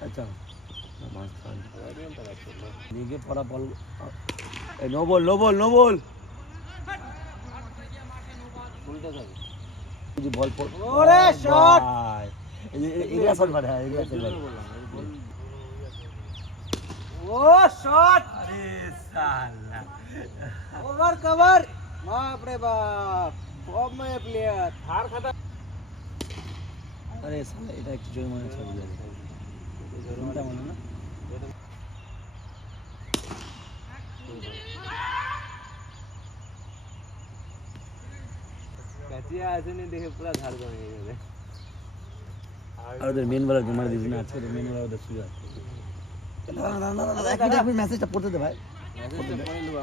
अच्छा देखिए पूरा ball no ball no ball no ball ball ওরে শট एरिया शॉट मारा है एरिया शॉट ও শট अरे साला ওভার কভার বাপ রে বাপ ফর্ম মে প্লেয়ার হার খাতা अरे साला এটা একটু জোরে মারা ছিল জোরটা মনে না কাচিয়া আসেনি দেখে পুরো ধার জমে গেছে আর ওদের মেন বলার কে মারা দিবি না আজকে মেন বলার ওদের সুযোগ না না না এক মিনিট মেসেজটা পড়তে দে ভাই মেসেজটা পড়ে নেব